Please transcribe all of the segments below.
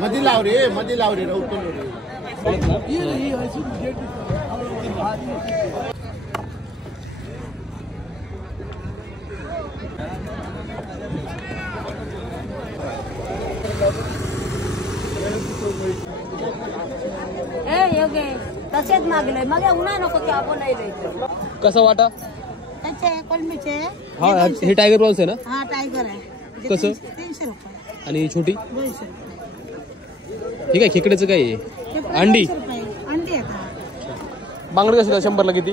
मध्ये लाव रे रवतो रे. तसेच मागले मग उन्हा नको की आपण नाही द्यायचं. कसं वाटा त्याचे कोलमीचे हा हे टायगर प्रॉन्स आहे ना. हा टायगर आहे. कसं 300 रुपये आणि छोटी 200 ठीक आहे. खेकड्याचं काय आहे. अंडी अंडी आहे. बांगडे कसं 100ला किती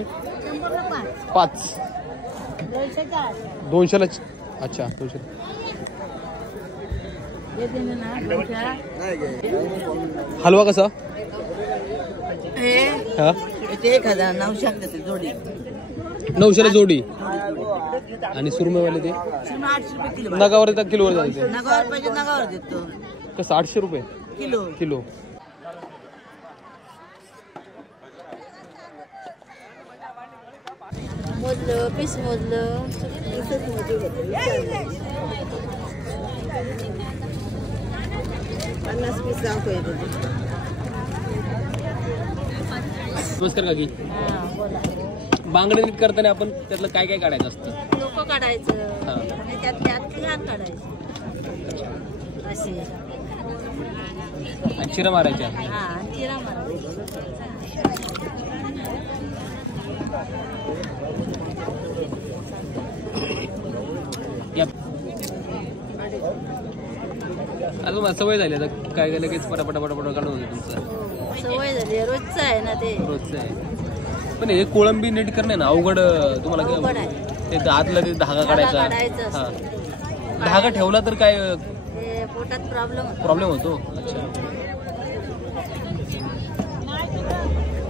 5 200ला. अच्छा 200. हलवा कसा हा 1900 जोडी 900ला जोडी. आणि सुरमईवाले ते 800 रुपये किलो. नगावर येतात किलोवर जायचे. नगावर पाहिजे नगावर देतो. कसं 800 रुपये किलो. मोजलं पीस मोजलं 50 पीस दाखव. नमस्कार काकी. बांगडे नीट करताना आपण त्यातलं काय काय काढायचं असतं. लोक काढायचं आणि त्यात घाण काढायचं असे. आणि चिरा मारायच्या. हा चिरा मारायचा. आता मला सवय झाली आता काय काय लगेच पटापटा काढून होते तुमचं. सवय झाली रोजचं आहे ना ते. रोजचं आहे. पण हे कोळंबी नीट करणे ना अवघड. तुम्हाला ते आतला ते धागा काढायचा. हा धागा ठेवला तर काय पोटात प्रॉब्लेम होतो. अच्छा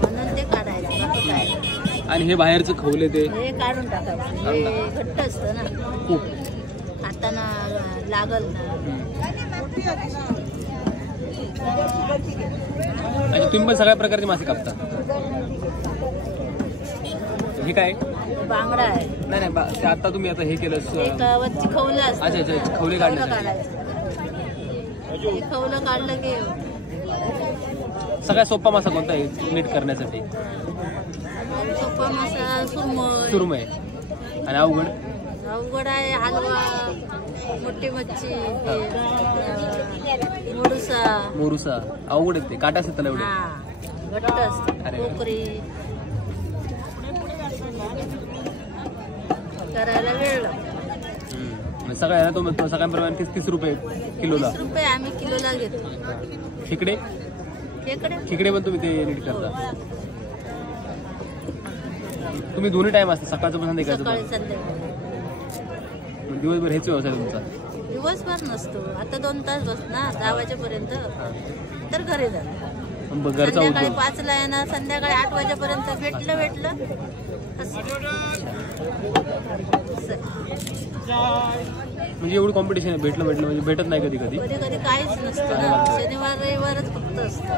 म्हणून ते काढायचं. आणि हे बाहेरचं खवले ते काढून टाकायचं. हे घट्ट असतं ना खूप. हाताना लागल ना. आणि तुम्ही पण सगळ्या प्रकारचे मासे कापता. हे काय बांगडा आहे. नाही आता तुम्ही आता हे केलं वरची खवलं असतं. अच्छा खवले काढले. खवलं काढलं की सगळ्यात सोपा मासा कोणता आहे नीट करण्यासाठी. सोपा मासा सुरमई. आणि अवघड आहे हलवा. मोठी मच्छी मोरुसा अवघड येते. काटा असते त्याला एवढे घट्ट असते. कोकरी करायला वेळ लागतो. सगळ्यांप्रमाणे 30 रुपये किलोला. 30 रुपये आम्ही किलोला घेतो. खेकडे पण तुम्ही ते नीट करता. तुम्ही दोन्ही टाइम असते सकाळचं पण संध्याकाळचं. दिवसभर हेच व्यवसाय तुमचा. दिवसभर नसतो. आता 2 तास बसणार 10 वाजेपर्यंत तर घरी जातो. संध्याकाळी 5ला येणार. संध्याकाळी 8 वाजेपर्यंत भेटलं म्हणजे एवढी कॉम्पिटिशन आहे. भेटलं म्हणजे भेटत नाही कधी काहीच नसतं ना. शनिवार रविवारच फक्त असतं.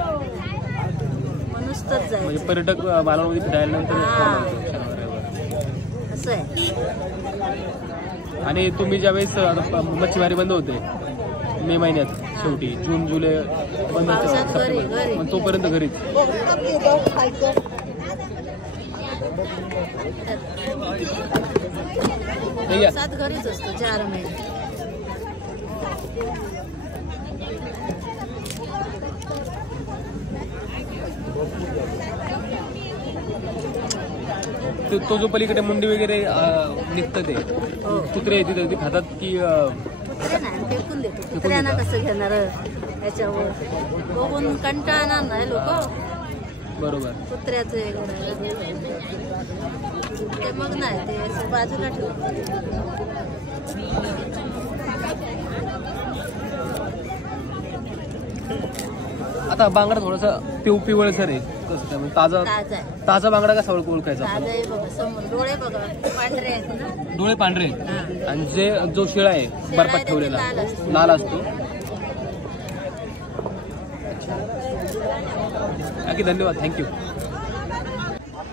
म्हणूनच तर जायचं. म्हणजे पर्यटक मालवणमध्ये फिरायला नंतर असं आहे. आणि तुम्ही ज्यावेळेस मच्छीमारी बंद होते मे महिन्यात शेवटी जून जुलै बंद होते मग तोपर्यंत घरीच. घरीच असतो 4 महिने. तो जो पलीकडे मुंडी वगैरे निघतं ते कुत्रे येते ते खातात की फेकून देतो. कुत्र्यांना कसं घेणार याच्यावर बघून कंटाळणार नाही लोक. बरोबर. कुत्र्याचं ते मग नाही ते बाजूला ठेवतो. आता बांगडा थोडासा पिवळसर आहे. कसं ताजा बांगडा कसा ओळखायचा. डोळे बघा पांढरे आहेत ना. डोळे पांढरे आणि जो शिळा आहे बर्फात ठेवलेला लाल असतो. बाकी धन्यवाद. थँक्यू.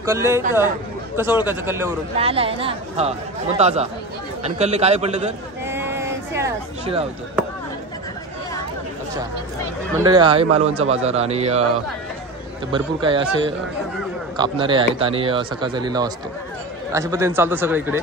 कल्ले कसं ओळखायचं. कल्ल्यावरून लाल आहे ना. हा मग ताजा. आणि कल्ले काळे पडले तर शेळा असतो. शिळा होतो. अच्छा मंडळी, हा आहे मालवणचा बाजार आणि ते भरपूर काही असे कापणारे आहेत आणि सकाळचा लिलाव असतो. अशा पद्धतीने चालतं सगळं इकडे.